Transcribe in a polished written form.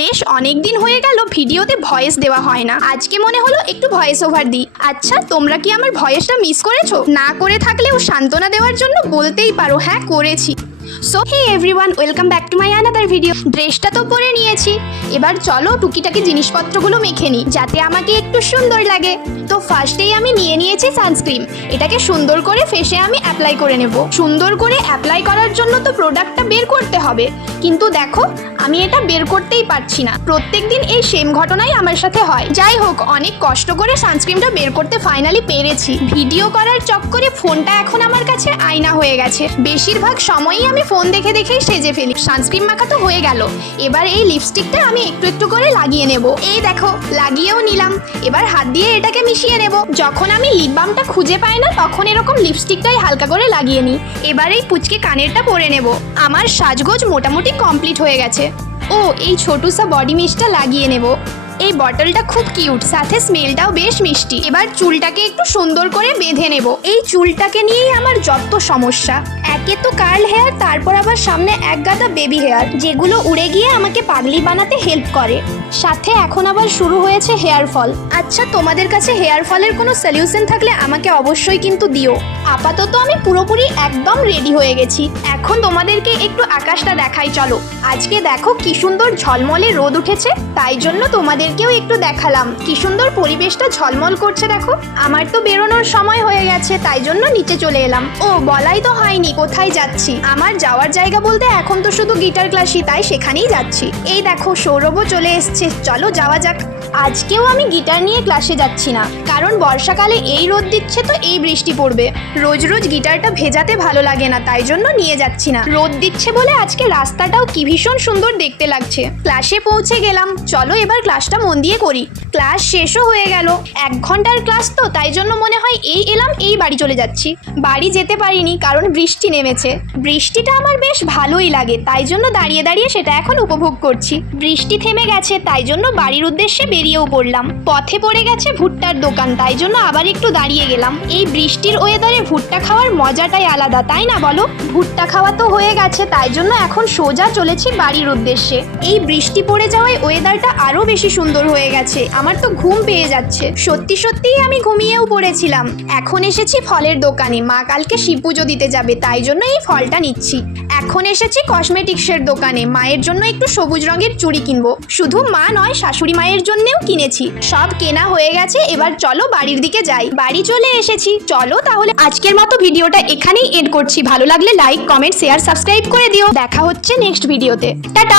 বেশ অনেক দিন হয়ে গেল ভিডিওতে ভয়েস দেওয়া হয় না। আজকে মনে হলো একটু ভয়েস ওভার দিই। আচ্ছা, তোমরা কি আমার ভয়েসটা মিস করেছো? না করে থাকলেও সান্ত্বনা দেওয়ার জন্য বলতেই পারো, হ্যাঁ করেছি। So hey everyone, welcome back to my another video. ড্রেসটা তো পরে নিয়েছি, এবার চলো টুকিটাকি জিনিসপত্রগুলো মেখে নিই যাতে আমাকে একটু সুন্দর লাগে। তো ফার্স্টেই আমি নিয়ে নিয়েছি সানস্ক্রিন। এটাকে সুন্দর করে ফেসে আমি অ্যাপ্লাই করে নেব। সুন্দর করে অ্যাপ্লাই করার জন্য তো প্রোডাক্টটা বের করতে হবে, কিন্তু দেখো আমি এটা বের করতেই পারছি না। প্রত্যেকদিন এই সেম ঘটনাই আমার সাথে হয়। যাই হোক, অনেক কষ্ট করে সানস্ক্রিনটা বের করতে ফাইনালি পেরেছি। ভিডিও করার চক্করে ফোনটা এখন আমার কাছে আয়না হয়ে গেছে। বেশিরভাগ সময়ই আমি ফোন দেখে দেখেই সেজে ফেলি। সানস্ক্রিন মাখা তো হয়ে গেল, এবার এই লিপস্টিকটা আমি একটু একটু করে লাগিয়ে নেব। এই দেখো লাগিয়েও নিলাম। এবার হাত দিয়ে এটাকে মিশিয়ে নেব। যখন আমি লিপ বামটা খুঁজে পাই না তখন এরকম লিপস্টিকটাই হালকা করে লাগিয়ে নিই। এবার এই পুচকে কানেরটা পরে নেব। আমার সাজগোজ মোটামুটি কমপ্লিট হয়ে গেছে। ও এই ছোটুসা বডি মিস্টটা লাগিয়ে নেব। এই বটলটা খুব কিউট, সাথে স্মেলটাও বেশ মিষ্টি। এবার চুলটাকে একটু সুন্দর করে বেঁধে নেব। এই চুলটাকে নিয়েই আমার যত সমস্যা। একে তো কার্ল হেয়ার, তারপর আবার সামনে এক গাদা বেবি হেয়ার, যেগুলো উড়ে গিয়ে আমাকে পাগলি বানাতে হেল্প করে। সাথে এখন আবার শুরু হয়েছে হেয়ার ফল। আচ্ছা, তোমাদের কাছে হেয়ার ফলের কোনো সলিউশন থাকলে আমাকে অবশ্যই কিন্তু দিও। আপাতত আমি পুরোপুরি একদম রেডি হয়ে গেছি। এখন তোমাদেরকে একটু আকাশটা দেখাই চলো। আজকে দেখো কি সুন্দর ঝলমলে রোদ উঠেছে, তাই জন্য তোমাদেরকেও একটু দেখালাম। কি সুন্দর পরিবেশটা ঝলমল করছে দেখো। আমার তো বেরোনোর সময় হয়ে গেছে, তাই জন্য নিচে চলে এলাম। ও বলাই তো হয়নি কোথায় যাচ্ছি। আমার যাওয়ার জায়গা বলতে এখন তো শুধু গিটার ক্লাসই, তাই সেখানেই যাচ্ছি। এই দেখো সৌরভও চলে এসছে, চলো যাওয়া যাক। আজকেও আমি গিটার নিয়ে ক্লাসে যাচ্ছি না, কারণ বর্ষাকালে এই রোদ দিচ্ছে তো এই বৃষ্টি পড়বে। রোজ রোজ গিটারটা ভেজাতে ভালো লাগে না, তাই জন্য নিয়ে যাচ্ছি না। রোদ দিচ্ছে বলে আজকে রাস্তাটাও কি ভীষণ সুন্দর দেখতে লাগছে। ক্লাসে পৌঁছে গেলাম, চলো এবার ক্লাসটা মন দিয়ে করি। ক্লাস শেষও হয়ে গেল। 1 ঘন্টার ক্লাস তো, তাই জন্য মনে হয় এই এলাম এই বাড়ি চলে যাচ্ছি। বাড়ি যেতে পারিনি কারণ বৃষ্টি নেমেছে। বৃষ্টিটা আমার বেশ ভালোই লাগে, তাই জন্য দাঁড়িয়ে দাঁড়িয়ে সেটা এখন উপভোগ করছি। বৃষ্টি থেমে গেছে, তাই জন্য বাড়ির উদ্দেশ্যে বেরিয়েও পড়লাম। পথে পড়ে গেছে ভুট্টার দোকান, তাই জন্য আবার একটু দাঁড়িয়ে গেলাম। এই বৃষ্টির ওয়েদারে ভুট্টা খাওয়ার মজাটাই আলাদা, তাই না বলো? ভুট্টা খাওয়া তো হয়ে গেছে, তাই জন্য এখন সোজা চলেছি বাড়ির উদ্দেশ্যে। এই বৃষ্টি পড়ে যাওয়ায় ওয়েদারটা আরো বেশি সুন্দর হয়ে গেছে। আমার তো ঘুম পেয়ে যাচ্ছে। সত্যি সত্যিই আমি ঘুমিয়েও পড়েছিলাম। এখন এসেছি ফলের দোকানে। মা কালকে শিব পুজো দিতে যাবে, তাই জন্য এই ফলটা নিচ্ছি। এখন এসেছি কসমেটিক্সের দোকানে। মায়ের জন্য একটু সবুজ রঙের চুড়ি কিনবো। শুধু মা নয়, শাশুড়ি মায়ের জন্যও কিনেছি। সব কেনা হয়ে গেছে, এবার চলো বাড়ির দিকে যাই। বাড়ি চলে এসেছি, চলো তাহলে আজকের মতো ভিডিওটা এখানেই এন্ড করছি। ভালো লাগলে লাইক, কমেন্ট, শেয়ার, সাবস্ক্রাইব করে দিও। দেখা হচ্ছে নেক্সট ভিডিওতে। টাটা।